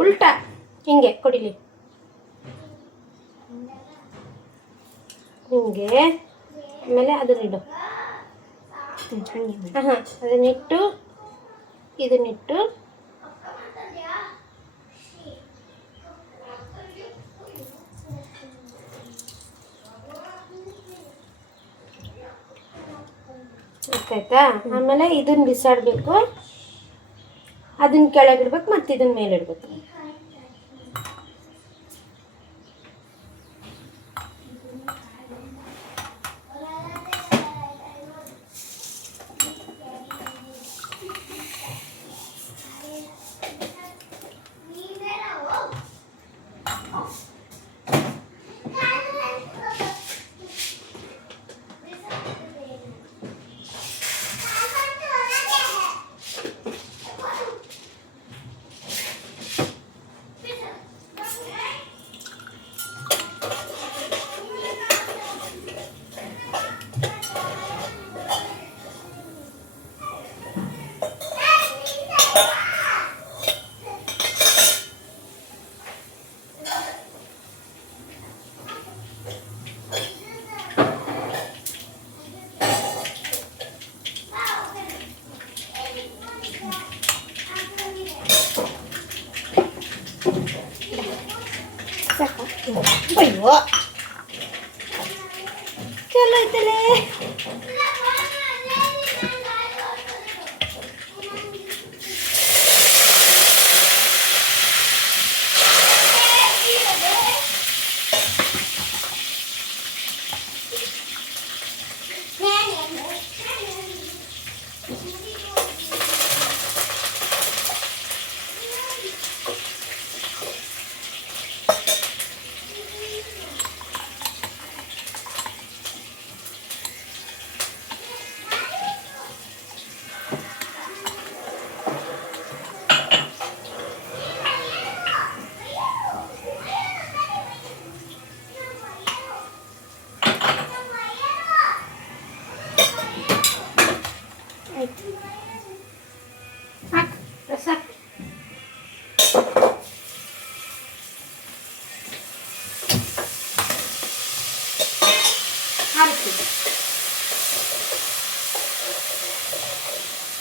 ಉಲ್ಟಾ ಹಿಂಗೆ ಕೊಡಿಲಿ, ಹಿಂಗೆ. ಆಮೇಲೆ ಅದನ್ನಿಡು. ಹಾಂ, ಅದನ್ನಿಟ್ಟು ಇದನ್ನಿಟ್ಟು ಆಯ್ತಾ. ಆಮೇಲೆ ಇದನ್ನ ಬಿಸಾಡಬೇಕು, ಅದನ್ನ ಕೆಳಗಿಡ್ಬೇಕು, ಮತ್ತು ಇದನ್ನ ಮೇಲೆ ಇಡ್ಬೇಕು. ಅಯ್ಯೋ ಚಲೋ ಐತಲೇ.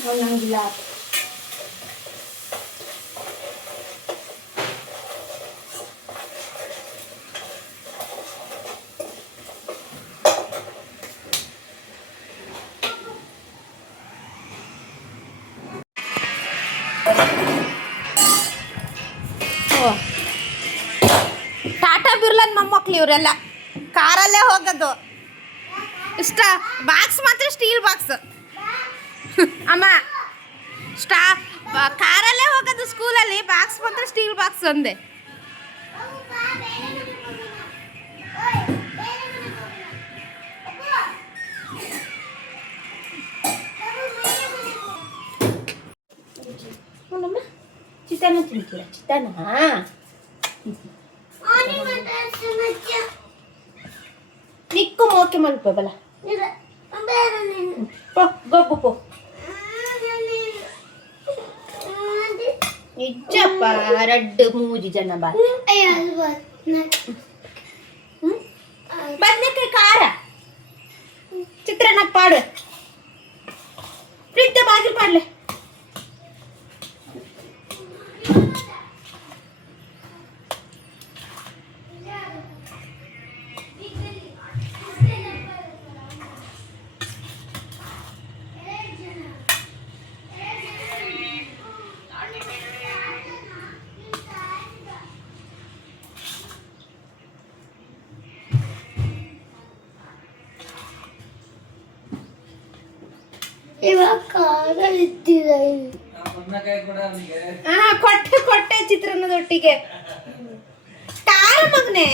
ಒಂದೊಂದಿಲ್ಲ ಟಾಟಾ ಬಿರ್ಲನ್ ಮೊಮ್ಮಕ್ಳು ಇವರೆಲ್ಲ ಕಾರಲ್ಲೇ ಹೋಗೋದು. ಇಷ್ಟ ಬಾಕ್ಸ್ ಮಾತ್ರ ಸ್ಟೀಲ್ ಬಾಕ್ಸ್ ಅಮ್ಮ. ಕಾರಲ್ಲೇ ಹೋಗೋದು ಸ್ಕೂಲಲ್ಲಿ, ಬಾಕ್ಸ್ ಮಾತ್ರ ಸ್ಟೀಲ್ ಬಾಕ್ಸ್ ಒಂದೇ. ಚಿತ್ರಾನ್ನ ತಿಂತೀರ? ಚಿತ್ರಾನ್ನ ನಿಕ್ಕು ಮೋಕೆ ಮಲ್ಪ ಬಲ ಗೊಬ್ಬು ಪೋ ನಿಜಪ್ಪ ರಡ್ಡು ಮೂಜಿ ಜನ ಬಾ. ಬದನೆಕಾಯಿ ಖಾರ ಚಿತ್ರಾನ್ನ ಪಾಡು ಫ್ರಿಡ್ಜ್ ಬಾಗಿಲು ಪಾಡ್ಲೆ. ಕೊಟ್ಟೆ ಚಿತ್ರಾನ್ನದೊಟ್ಟಿಗೆ ಖಾರ ಮಗನೆ.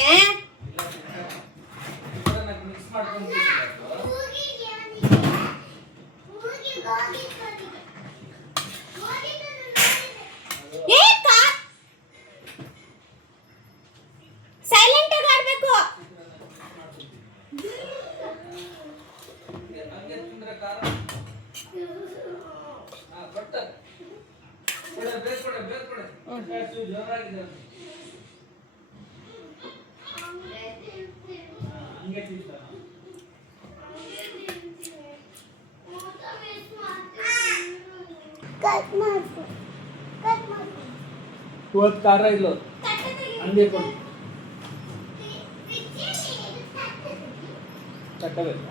ಸೈಲೆಂಟ್ ಆಗಿ ಆಡ್ಬೇಕು. ಕೊಟ್ಟೆ ಇವತ್ತು ಖಾರ ಇಲ್ಲ ಹಂಗೆ ಕೊಡು ಕಟ್ಟಬೇಕು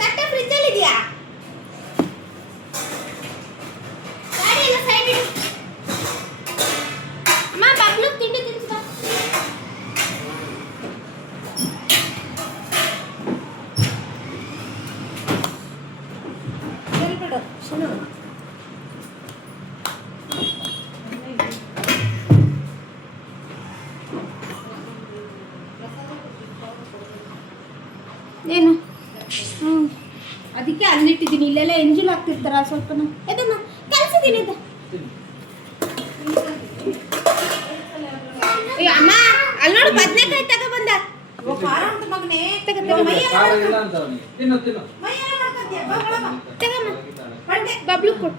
ತಟ್ಟೆ ಫ್ರಿಜ್ಜಲ್ಲಿ ಇದೆಯಾ? ಗಾಡಿ ಎಲ್ಲ ಸೈಡ್ ಇಡು. ಅಮ್ಮ ಮಗಳು ತಿಂಡಿ ತಿನ್ನಿಸ್ಬಾ. ಹೇಳ್ಬಿಡು ಶುನು. ಏನು ಅದಕ್ಕೆ ಅಲ್ಲಿಟ್ಟಿದ್ದೀನಿ. ಇಲ್ಲೆಲ್ಲ ಎಂಜಲ್ ಹಾಕ್ತಿರ್ತಾರ ಸ್ವಲ್ಪ ಇದನ್ನ ಕಲ್ಸಿದ್ದೀನಿ ಇದು. ಅಮ್ಮ ಅಲ್ಲಿ ನೋಡು ಬದನೆಕಾಯಿ ತಗೊಬಂದ. ಬಬ್ಲು ಕೊಡು.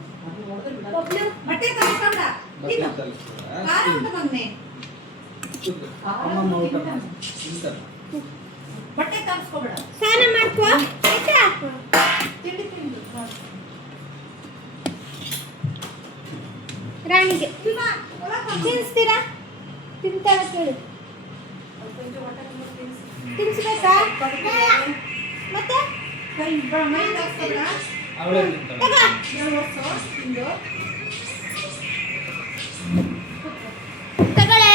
ಸ್ನಾನ ಮಾಡ್ಕೋ ಆಯ್ತಾ? ರಾಣಿಗೆ ತಿನ್ನಿಸ್ತೀರಾ? ತಿಂತಾಳ ಕೇಳಿ. ತಿನ್ಸ್ಬೇಕಾ? ಮತ್ತೆ ತಗೊಳ್ಳೆ.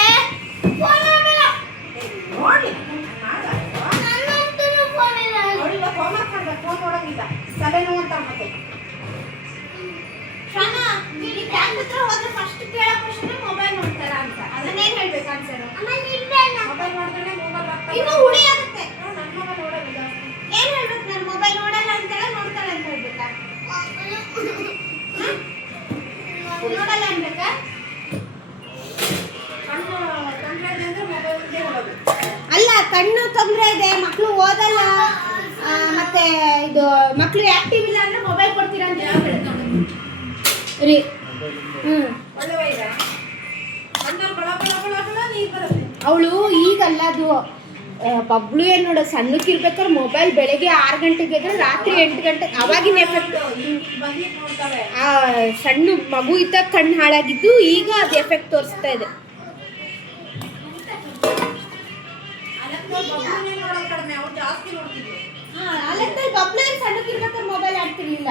ತಲೆ ನೋಡ್ತಾ ಮತ್ತೆ ಹೋದ್ರೆ ಫಸ್ಟ್ ಕೇಳೋ ಕ್ವಶನ್ ಮೊಬೈಲ್ ನೋಡ್ತಾರ ಅಂತ. ಅದನ್ನೇನ್ ಹೇಳ್ಬೇಕು ಆನ್ಸರ್? ಮೊಬೈಲ್ ನೋಡಿದ್ರೆ ಇನ್ನು ಹುಳಿ ಆಗುತ್ತೆ. ನನ್ನ ಮೊಬೈಲ್ ನೋಡಲ್ಲ ಜಾಸ್ತಿ. ಏನ್ ಹೇಳ್ಬೇಕು? ನನ್ನ ಮೊಬೈಲ್ ನೋಡಲ್ಲ ಅಂತಾಳೆ, ನೋಡ್ತಾಳೆ ಅಂತ ಹೇಳ್ಬೇಕಾ? ನೋಡಲ್ಲ ಅನ್ಬೇಕಾ? ಅಲ್ಲ, ಕಣ್ಣು ತೊಂದರೆ ಇದೆ, ಮಕ್ಕಳು ಓದಲ್ಲ, ಮತ್ತೆ ಇದು ಮಕ್ಕಳು ಆಕ್ಟಿವ್ ಇಲ್ಲ ಅಂದ್ರೆ ಮೊಬೈಲ್ ಕೊಡ್ತೀರಾ ಅಂತ ರೀ. ಅವಳು ಈಗಲ್ಲ ಅದು ಬಬ್ಲು ಏನು ನೋಡು, ಸಣ್ಣಕ್ಕಿರ್ಬೇಕಾದ್ರೆ ಮೊಬೈಲ್ ಬೆಳಗ್ಗೆ 6 ಗಂಟೆಗೆ ರಾತ್ರಿ 8 ಗಂಟೆ ಅವಾಗಿನ ಎಫೆಕ್ಟ್. ಸಣ್ಣ ಮಗು ಇದ್ದಾಗ ಕಣ್ಣು ಹಾಳಾಗಿದ್ದು ಈಗ ಅದು ಎಫೆಕ್ಟ್ ತೋರಿಸ್ತಾ ಇದೆ. ಅಲ್ಲಂದ್ರೆ ಬಬ್ಲು ಏನು ಸಣ್ಣಕ್ಕಿರ್ಬೇಕಾದ್ರೆ ಮೊಬೈಲ್ ಆಡ್ತಿರ್ಲಿಲ್ಲ.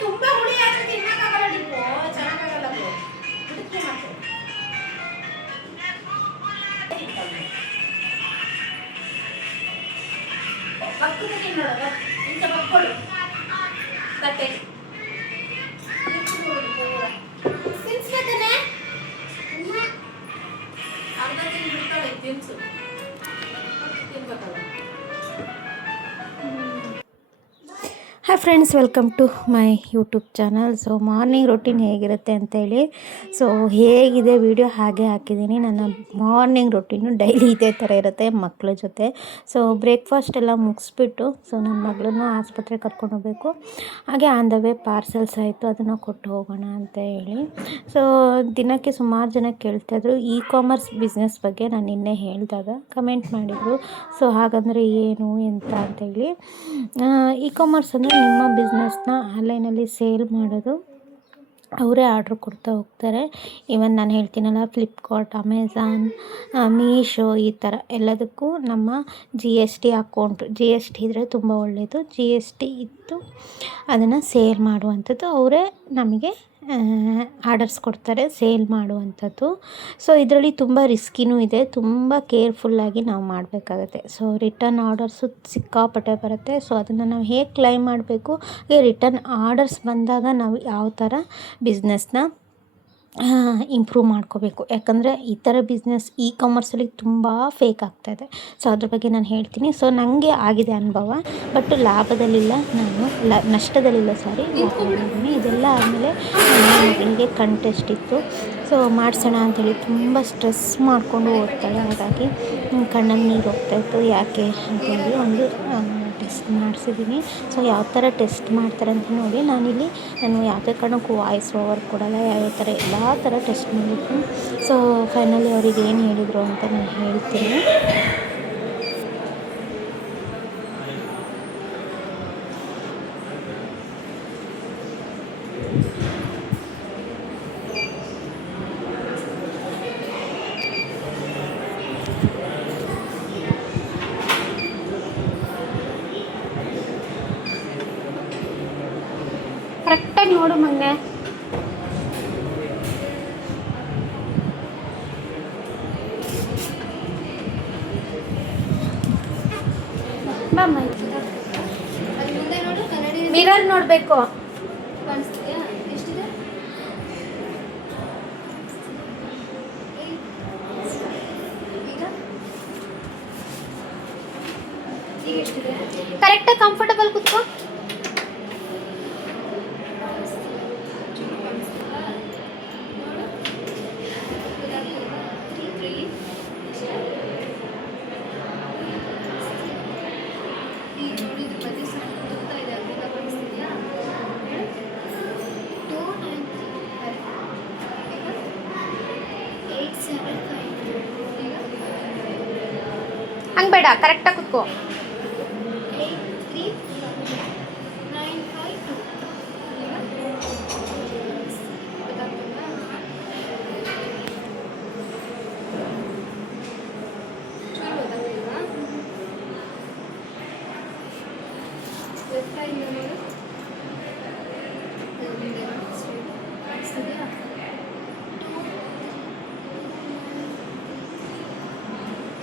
ತುಂಬಾ ಹುಳಿ ಆದ್ರೆ ತಿನ್ನಕ್ಕಾಗಲ್ಲ, ನೀವು ಚೆನ್ನಾಗಾಗಲ್ಲ. ಬಕ್ಕುತ್ತೀನಿ ನೋಡೋದು ಇಂಥ ಬಕ್ಕೊಡು ತಟ್ಟೆ ತಿನ್ಸ್ಬೇಕನೆ. ಅರ್ಧ ತಿನ್ಬಿಡ್ತಾಳೆ, ತಿನ್ಸು ತಿನ್ಬೇಕಲ್ಲ. Hi friends, welcome to my YouTube channel. So morning routine ಹೇಗಿರುತ್ತೆ ಅಂತೇಳಿ, ಸೊ ಹೇಗಿದೆ ವಿಡಿಯೋ ಹಾಗೆ ಹಾಕಿದ್ದೀನಿ. ನನ್ನ ಮಾರ್ನಿಂಗ್ ರೊಟೀನು ಡೈಲಿ ಇದೇ ಥರ ಇರುತ್ತೆ ಮಕ್ಕಳ ಜೊತೆ. ಸೊ ಬ್ರೇಕ್ಫಾಸ್ಟ್ ಎಲ್ಲ ಮುಗಿಸ್ಬಿಟ್ಟು ಸೊ ನನ್ನ ಮಗಳನ್ನ ಆಸ್ಪತ್ರೆಗೆ ಕರ್ಕೊಂಡು ಹೋಗಬೇಕು. ಹಾಗೆ ಆನ್ ದ ವೇ ಪಾರ್ಸೆಲ್ಸ್ ಆಯಿತು, ಅದನ್ನು ಕೊಟ್ಟು ಹೋಗೋಣ ಅಂತ ಹೇಳಿ. ಸೊ ದಿನಕ್ಕೆ ಸುಮಾರು ಜನ ಕೇಳ್ತಾಯಿದ್ರು ಇ ಕಾಮರ್ಸ್ ಬಿಸ್ನೆಸ್ ಬಗ್ಗೆ. ನಾನು ನಿನ್ನೆ ಹೇಳಿದಾಗ ಕಮೆಂಟ್ ಮಾಡಿದರು. ಸೊ ಹಾಗಂದರೆ ಏನು ಎಂತ ಅಂತೇಳಿ. ಇ ಕಾಮರ್ಸ್ ಅಂದರೆ ನಿಮ್ಮ ಬಿಸ್ನೆಸ್ನ ಆನ್ಲೈನಲ್ಲಿ ಸೇಲ್ ಮಾಡೋದು. ಅವರೇ ಆರ್ಡ್ರ್ ಕೊಡ್ತಾ ಹೋಗ್ತಾರೆ. ಈವನ್ ನಾನು ಹೇಳ್ತೀನಲ್ಲ, ಫ್ಲಿಪ್ಕಾರ್ಟ್, ಅಮೆಝಾನ್, ಮೀಶೋ ಈ ಥರ ಎಲ್ಲದಕ್ಕೂ ನಮ್ಮ GST ಅಕೌಂಟು, GST ಇದ್ದರೆ ತುಂಬ ಒಳ್ಳೆಯದು. GST ಇತ್ತು ಅದನ್ನು ಸೇಲ್ ಮಾಡುವಂಥದ್ದು. ಅವರೇ ನಮಗೆ ಆರ್ಡರ್ಸ್ ಕೊಡ್ತಾರೆ ಸೇಲ್ ಮಾಡುವಂಥದ್ದು. ಸೊ ಇದರಲ್ಲಿ ತುಂಬ ರಿಸ್ಕಿನೂ ಇದೆ, ತುಂಬ ಕೇರ್ಫುಲ್ಲಾಗಿ ನಾವು ಮಾಡಬೇಕಾಗತ್ತೆ. ಸೊ ರಿಟರ್ನ್ ಆರ್ಡರ್ಸು ಸಿಕ್ಕಾಪಟ್ಟೆ ಬರುತ್ತೆ. ಸೊ ಅದನ್ನು ನಾವು ಹೇಗೆ ಕ್ಲೈಮ್ ಮಾಡಬೇಕು, ರಿಟರ್ನ್ ಆರ್ಡರ್ಸ್ ಬಂದಾಗ ನಾವು ಯಾವ ಥರ ಬಿಸ್ನೆಸ್ನ ಇಂಪ್ರೂವ್ ಮಾಡ್ಕೋಬೇಕು. ಯಾಕಂದರೆ ಈ ಥರ ಬಿಸ್ನೆಸ್ ಕಾಮರ್ಸಲ್ಲಿ ತುಂಬ ಫೇಕ್ ಆಗ್ತಾಯಿದೆ. ಸೊ ಅದ್ರ ಬಗ್ಗೆ ನಾನು ಹೇಳ್ತೀನಿ. ಸೊ ನನಗೆ ಆಗಿದೆ ಅನುಭವ, ಬಟ್ ಲಾಭದಲ್ಲಿಲ್ಲ, ನಾನು ನಷ್ಟದಲ್ಲಿಲ್ಲ, ಲಾಭದಲ್ಲಿದ್ದೀನಿ. ಇದೆಲ್ಲ ಆದಮೇಲೆ ನನ್ನ ಮಗಳಿಗೆ ಕಂಟೆಸ್ಟ್ ಇತ್ತು. ಸೊ ಮಾಡಿಸೋಣ ಅಂಥೇಳಿ ತುಂಬ ಸ್ಟ್ರೆಸ್ ಮಾಡಿಕೊಂಡು ಓದ್ತಾಳೆ. ಹಾಗಾಗಿ ಕಣ್ಣಲ್ಲಿ ನೀರು ಹೋಗ್ತಾಯಿತ್ತು. ಯಾಕೆ ಅಂತೇಳಿ ಒಂದು ಟೆಸ್ಟ್ ಮಾಡಿಸಿದ್ದೀನಿ. ಸೊ ಯಾವ ಥರ ಟೆಸ್ಟ್ ಮಾಡ್ತಾರೆ ಅಂತ ನೋಡಿ. ನಾನು ಯಾವುದೇ ಕಾರಣಕ್ಕೂ ವಾಯ್ಸ್ ಓವರ್ ಕೊಡೋಲ್ಲ. ಯಾವ್ಯಾವ ಥರ ಎಲ್ಲ ಥರ ಟೆಸ್ಟ್ ಮಾಡಿದ್ದೀನಿ. ಸೊ ಫೈನಲಿ ಅವ್ರಿಗೆ ಏನು ಹೇಳಿದರು ಅಂತ ನಾನು ಹೇಳ್ತೀನಿ. ಕರೆಕ್ಟಾಗಿ ನೋಡು ಮಗನೆ. ಮಿರರ್ ನೋಡಬೇಕು. ಕರೆಕ್ಟಾಗಿ ಕಂಫರ್ಟಬಲ್ ಕೂತ್ಕೋ. ಹಂಗೆ ಬೇಡ, ಕರೆಕ್ಟಾಗಿ ಕೂತ್ಕೋ.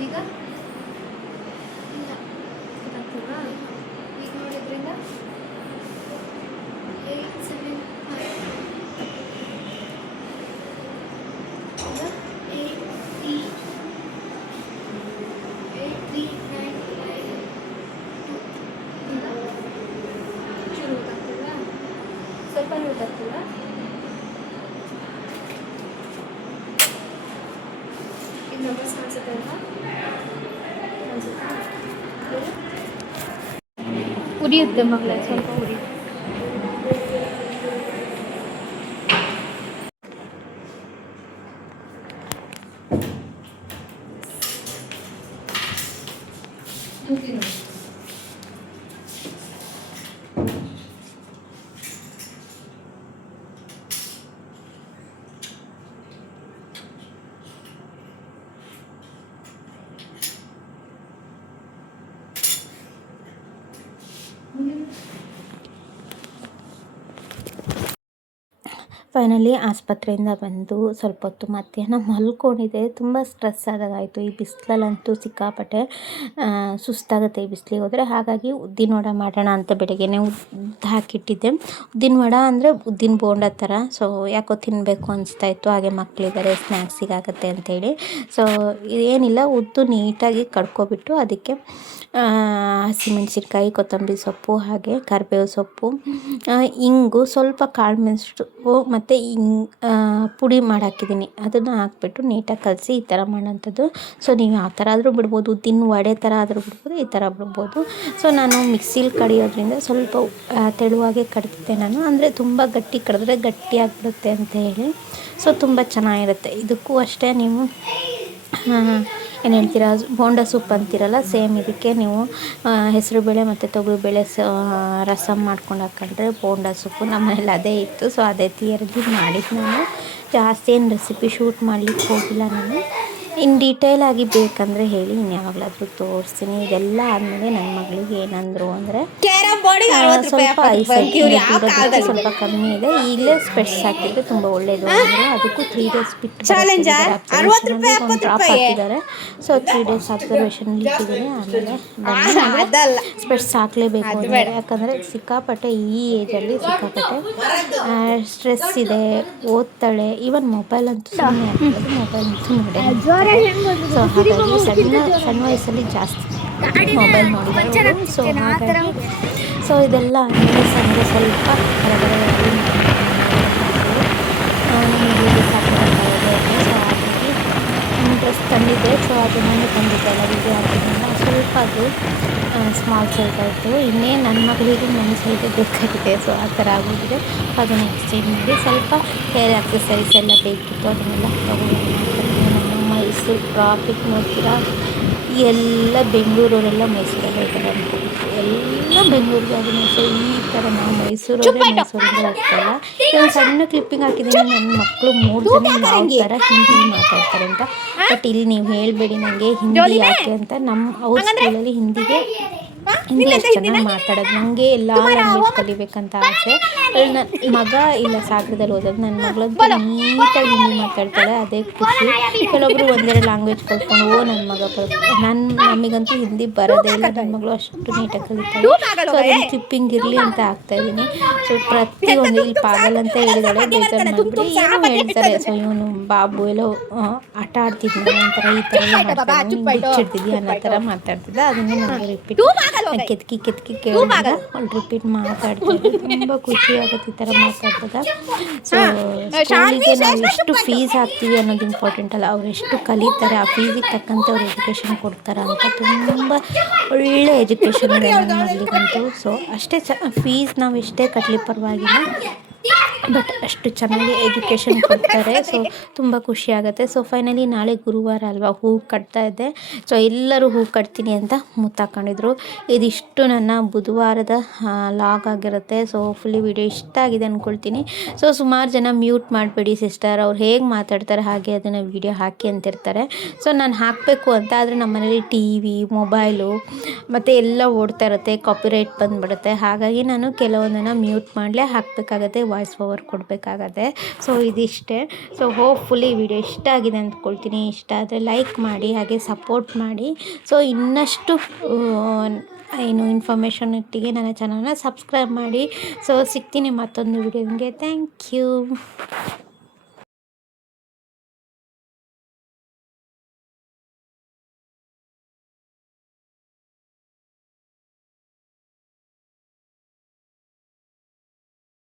ಈಗ ಈಗ ನೋಡಿದ್ರಿಂದ 8 7 ಸ್ವಲ್ಪ ಗೊತ್ತಾಗ್ತದ. ಇದು ನಂಬರ್ಸ್ ಕಾಣಿಸುತ್ತೆ ಅಲ್ವಾ? ಉರಿಯುತ್ತೆ ಮಗಳೇ, ಸ್ವಲ್ಪ ಉರಿಯುತ್ತೆ. ಫೈನಲಿ ಆಸ್ಪತ್ರೆಯಿಂದ ಬಂದು ಸ್ವಲ್ಪ ಹೊತ್ತು ಮಧ್ಯಾಹ್ನ ಮಲ್ಕೊಂಡಿದ್ದೆ. ತುಂಬ ಸ್ಟ್ರೆಸ್ ಆದಾಗಾಯಿತು. ಈ ಬಿಸಿಲಲ್ಲಂತೂ ಸಿಕ್ಕಾಪಟ್ಟೆ ಸುಸ್ತಾಗುತ್ತೆ ಈ ಬಿಸಿಲಿಗೆ ಹೋದರೆ. ಹಾಗಾಗಿ ಉದ್ದಿನ ವಡೆ ಮಾಡೋಣ ಅಂತ ಬೆಳಗ್ಗೆನೇ ಉದ್ದು ಹಾಕಿಟ್ಟಿದ್ದೆ. ಉದ್ದಿನ ವಡೆ ಅಂದರೆ ಉದ್ದಿನ ಬೋಂಡ ಥರ. ಸೊ ಯಾಕೋ ತಿನ್ನಬೇಕು ಅನಿಸ್ತಾಯಿತ್ತು. ಹಾಗೆ ಮಕ್ಕಳಿದ್ದಾರೆ, ಸ್ನ್ಯಾಕ್ಸಿಗಾಗುತ್ತೆ ಅಂಥೇಳಿ. ಸೊ ಏನಿಲ್ಲ, ಉದ್ದು ನೀಟಾಗಿ ಕಡ್ಕೊಬಿಟ್ಟು ಅದಕ್ಕೆ ಹಸಿಮೆಣಸಿನ್ಕಾಯಿ, ಕೊತ್ತಂಬರಿ ಸೊಪ್ಪು, ಹಾಗೆ ಕರಿಬೇವು ಸೊಪ್ಪು, ಇಂಗು, ಸ್ವಲ್ಪ ಕಾಳು ಮೆಣಸು ಮತ್ತು ಪುಡಿ ಮಾಡಿ ಹಾಕಿದ್ದೀನಿ. ಅದನ್ನು ಹಾಕ್ಬಿಟ್ಟು ನೀಟಾಗಿ ಕಲಸಿ ಈ ಥರ ಮಾಡೋಂಥದ್ದು. ಸೊ ನೀವು ಯಾವ ಥರ ಆದರೂ ಬಿಡ್ಬೋದು, ಉದ್ದಿನ ವಡೆ ಥರ ಆದರೂ ಬಿಡ್ಬೋದು, ಈ ಥರ ಬಿಡ್ಬೋದು. ಸೊ ನಾನು ಮಿಕ್ಸಿಲಿ ಕಡಿಯೋದ್ರಿಂದ ಸ್ವಲ್ಪ ತೆಳುವಾಗೆ ಕಡಿತಿದ್ದೆ ನಾನು. ಅಂದರೆ ತುಂಬ ಗಟ್ಟಿ ಕಡಿದ್ರೆ ಗಟ್ಟಿಯಾಗಿಬಿಡುತ್ತೆ ಅಂತ ಹೇಳಿ. ಸೊ ತುಂಬ ಚೆನ್ನಾಗಿರುತ್ತೆ. ಇದಕ್ಕೂ ಅಷ್ಟೇ, ನೀವು ಏನು ಹೇಳ್ತೀರಾ, ಬೋಂಡ ಸೂಪ್ ಅಂತೀರಲ್ಲ, ಸೇಮ್ ಇದಕ್ಕೆ ನೀವು ಹೆಸರುಬೇಳೆ ಮತ್ತು ತೊಗರಿಬೇಳೆ ರಸಮ್ ಮಾಡ್ಕೊಂಡು ಹಾಕೊಂಡ್ರೆ ಬೋಂಡ ಸೂಪು. ನಮ್ಮನೇಲಿ ಅದೇ ಇತ್ತು. ಸೊ ಅದೇ ಥಿಯರಿ ಮಾಡಿದ್ದು ನಾನು. ಜಾಸ್ತಿ ಏನು ರೆಸಿಪಿ ಶೂಟ್ ಮಾಡಲಿಕ್ಕೆ ಹೋಗಿಲ್ಲ ನಾನು. ಇನ್ನು ಡೀಟೇಲ್ ಆಗಿ ಬೇಕಂದರೆ ಹೇಳಿ ಇನ್ನು ಯಾವಾಗಲಾದರೂ ತೋರಿಸ್ತೀನಿ. ಇದೆಲ್ಲ ಆದಮೇಲೆ ನನ್ನ ಮಗಳಿಗೆ ಏನಂದರು ಅಂದರೆ ಸ್ವಲ್ಪ ಐಸೈಟ್ ದೂರದಕ್ಕೆ ಸ್ವಲ್ಪ ಕಮ್ಮಿ ಇದೆ, ಇಲ್ಲೇ ಸ್ಪೆಟ್ಸ್ ಹಾಕಿದರೆ ತುಂಬ ಒಳ್ಳೆಯದು ಅಂದರು. ಅದಕ್ಕೂ 3 days ಬಿಟ್ಟು ಒಂದು ಡ್ರಾಪ್ ಹಾಕಿದ್ದಾರೆ. ಸೊ 3 days ಅಬ್ಸರ್ವೇಷನಲ್ಲಿ ಇಟ್ಟಿದ್ದೀನಿ. ಆಮೇಲೆ ಸ್ಪೆಟ್ಸ್ ಹಾಕಲೇಬೇಕು ಅಂದರೆ, ಯಾಕಂದರೆ ಸಿಕ್ಕಾಪಟ್ಟೆ ಈ ಏಜಲ್ಲಿ ಸಿಕ್ಕಾಪಟ್ಟೆ ಸ್ಟ್ರೆಸ್ ಇದೆ, ಓದ್ತಾಳೆ. ಈವನ್ ಮೊಬೈಲ್ ಅಂತೂ ಸುಮ್ಮನೆ ಆಗ್ತದೆ, ಮೊಬೈಲ್ ಅಂತೂ ನೋಡೇ. ಸೊ ಹಾಗಾಗಿ ಸಣ್ಣ ವಯಸ್ಸಲ್ಲಿ ಜಾಸ್ತಿ ಮೊಬೈಲ್ ನೋಡಿದ್ದಾರೆ. ಸೊ ಹಾಗಾಗಿ ಇದೆಲ್ಲ ಆದಮೇಲೆ ಸಂಜೆ ಸ್ವಲ್ಪ ಹೊರಗಡೆ ಸೊ ಹಾಗಾಗಿ ಡ್ರೆಸ್ ತಂದಿದ್ದೆ. ಸೊ ಅದು ನಾನು ತಂದಿದ್ದೆ ಎಲ್ಲ ವೀಡಿಯೋ ಹಾಕಿದ್ರಿಂದ ಸ್ವಲ್ಪ ಅದು ಸ್ಮಾಲ್ ಸೈಜ್ ಆಯಿತು. ಇನ್ನೇನು ನನ್ನ ಮಗಳಿಗೆ ನನ್ನ ಸೈಜೇ ಬೇಕಾಗಿದೆ. ಸೊ ಆ ಥರ ಆಗೋಗಿದೆ. ಅದನ್ನು ಎಕ್ಸ್ಚೇಂಜ್ ಮಾಡಿ ಸ್ವಲ್ಪ ಹೇರ್ ಆಕ್ಸೆಸರೀಸ್ ಎಲ್ಲ ಬೇಕಿತ್ತು, ಅದನ್ನೆಲ್ಲ ತಗೊಂಡು ನಮ್ಮ ಮೈಸೂರು ಟ್ರಾಫಿಕ್ ನೋಡ್ತೀರಾ, ಎಲ್ಲ ಬೆಂಗಳೂರವರೆಲ್ಲ ಮೈಸೂರಲ್ಲೇ ಇದ್ದಾರೆ ಅನ್ಕೊಂಡು, ಎಲ್ಲ ಬೆಂಗಳೂರಿಗೆ ಅದು ಮೈಸೂರು ಈ ಥರ ನಾವು ಮೈಸೂರಿಗೆ ಹೋಗ್ತಾಯಿಲ್ಲ. ಒಂದು ಸಣ್ಣ ಕ್ಲಿಪ್ಪಿಂಗ್ ಹಾಕಿದ್ದೀನಿ. ನನ್ನ ಮಕ್ಕಳು 3 ಜನ ಯಾವ ಥರ ಹಿಂದಿ ಮಾತಾಡ್ತಾರೆ ಅಂತ. ಬಟ್ ಇಲ್ಲಿ ನೀವು ಹೇಳಬೇಡಿ ನನಗೆ ಹಿಂದಿ ಯಾಕೆ ಅಂತ. ಅವ್ರ ಸ್ಕೂಲಲ್ಲಿ ಹಿಂದಿ ಎಷ್ಟು ಚೆನ್ನಾಗಿ ಮಾತಾಡೋದು. ನನಗೆ ಎಲ್ಲ ಲ್ಯಾಂಗ್ವೇಜ್ ಕಲಿಬೇಕಂತ ಆಸೆ. ನನ್ನ ಮಗ ಇಲ್ಲ ಸಾಗರದಲ್ಲಿ ಓದೋದು, ನನ್ನ ಮಗಳಂತೂ ನೀಟಾಗಿ ಹಿಂದಿ ಮಾತಾಡ್ತಾಳೆ, ಅದೇ ಖುಷಿ. ಕೆಲವೊಬ್ರು 1-2 ಲ್ಯಾಂಗ್ವೇಜ್ ಕಲ್ತ್ಕೊಂಡು ನನ್ನ ಮಗ ನಮಗಂತೂ ಹಿಂದಿ ಬರೋದೇ ಇಲ್ಲ, ನನ್ನ ಮಗಳು ಅಷ್ಟು ನೀಟಾಗಿ ಕಲಿತಾಳೆ. ಸೊ ಅದನ್ನು ಕ್ಲಿಪ್ಪಿಂಗ್ ಇರಲಿ ಅಂತ ಹಾಕ್ತಾಯಿದ್ದೀನಿ. ಸೊ ಪ್ರತಿಯೊಂದು ಇಲ್ಲಿ ಪಾಗಲ್ ಅಂತ ಹೇಳಿದಾಳೆ, ಬೇಜಾರು ಮಾಡಿಬಿಡಿ ಏನೋ ಹೇಳ್ತಾರೆ. ಸೊ ಇವನು ಬಾಬು ಎಲ್ಲ ಆಟ ಆಡ್ತಿದ್ದ ಒಂಥರ ಈ ಥರ ಎಲ್ಲ ಮಾಡ್ತಾಯಿದ್ದೀನಿ, ಬಿಚ್ಚಿಡ್ತಿದ್ದಿ ಅನ್ನೋ ಥರ ಮಾತಾಡ್ತಿದ್ದ. ಅದನ್ನೇ ನನಗೆ ರಿಪೀಟ್ ಕೆತ್ಕಿ ಕೇಳಿದಾಗ ಅವ್ಳು ರಿಪೀಟ್ ಮಾತಾಡ್ತಿದ್ದೆ. ತುಂಬ ಖುಷಿ ಆಗುತ್ತೆ ಈ ಥರ ಮಾತಾಡ್ತದ. ಸೊ ಸ್ಕೂಲಿಗೆ ನಾವು ಎಷ್ಟು ಫೀಸ್ ಹಾಕ್ತೀವಿ ಅನ್ನೋದು ಇಂಪಾರ್ಟೆಂಟ್ ಅಲ್ಲ, ಅವ್ರು ಎಷ್ಟು ಕಲಿತಾರೆ, ಆ ಫೀಸಿಗೆ ತಕ್ಕಂತೆ ಅವ್ರು ಎಜುಕೇಷನ್ ಕೊಡ್ತಾರೆ ಅಂತ. ತುಂಬ ಒಳ್ಳೆ ಎಜುಕೇಷನ್ ಇದೆ ನನ್ನ ಮಗಳಿಗಂತೂ. ಸೊ ಅಷ್ಟೇ ಫೀಸ್ ನಾವು ಎಷ್ಟೇ ಕಟ್ಟಲಿ ಪರವಾಗಿಲ್ಲ, ಬಟ್ ಅಷ್ಟು ಚೆನ್ನಾಗಿ ಎಜುಕೇಷನ್ ಕೊಡ್ತಾರೆ. ಸೊ ತುಂಬ ಖುಷಿ ಆಗುತ್ತೆ. ಸೊ ಫೈನಲಿ ನಾಳೆ ಗುರುವಾರ ಅಲ್ವಾ, ಹೂ ಕಟ್ತಾ ಇದ್ದೆ. ಸೊ ಎಲ್ಲರೂ ಹೂ ಕಟ್ತೀನಿ ಅಂತ ಮುತ್ತಾಕೊಂಡಿದ್ರು. ಇದಿಷ್ಟು ನನ್ನ ಬುಧವಾರದ ಲಾಗ್ ಆಗಿರುತ್ತೆ. ಸೊ ಫುಲ್ಲಿ ವಿಡಿಯೋ ಇಷ್ಟ ಆಗಿದೆ ಅಂದ್ಕೊಳ್ತೀನಿ. ಸೊ ಸುಮಾರು ಜನ ಮ್ಯೂಟ್ ಮಾಡಬೇಡಿ ಸಿಸ್ಟರ್, ಅವ್ರು ಹೇಗೆ ಮಾತಾಡ್ತಾರೆ ಹಾಗೆ ಅದನ್ನು ವಿಡಿಯೋ ಹಾಕಿ ಅಂತಿರ್ತಾರೆ. ಸೊ ನಾನು ಹಾಕಬೇಕು ಅಂತ, ಆದರೆ ನಮ್ಮ ಮನೇಲಿ TV ಮೊಬೈಲು ಮತ್ತು ಎಲ್ಲ ಓಡ್ತಾ ಇರುತ್ತೆ, ಕಾಪಿರೈಟ್ ಬಂದುಬಿಡುತ್ತೆ. ಹಾಗಾಗಿ ನಾನು ಕೆಲವೊಂದನ್ನು ಮ್ಯೂಟ್ ಮಾಡಲೇ ಹಾಕಬೇಕಾಗತ್ತೆ, ವಾಯ್ಸ್ ಓವರ್ ಕೊಡಬೇಕಾಗತ್ತೆ. ಸೊ ಇದಿಷ್ಟೇ. ಸೊ ಹೋಪ್ಫುಲಿ ವಿಡಿಯೋ ಇಷ್ಟ ಆಗಿದೆ ಅಂದ್ಕೊಳ್ತೀನಿ. ಇಷ್ಟ ಆದರೆ ಲೈಕ್ ಮಾಡಿ, ಹಾಗೆ ಸಪೋರ್ಟ್ ಮಾಡಿ. ಸೊ ಇನ್ನಷ್ಟು ಇನ್ಫಾರ್ಮೇಷನ್ ಒಟ್ಟಿಗೆ ನನ್ನ ಚಾನಲ್ನ ಸಬ್ಸ್ಕ್ರೈಬ್ ಮಾಡಿ. ಸೊ ಸಿಗ್ತೀನಿ ಮತ್ತೊಂದು ವಿಡಿಯೋಗೆ. Thank you.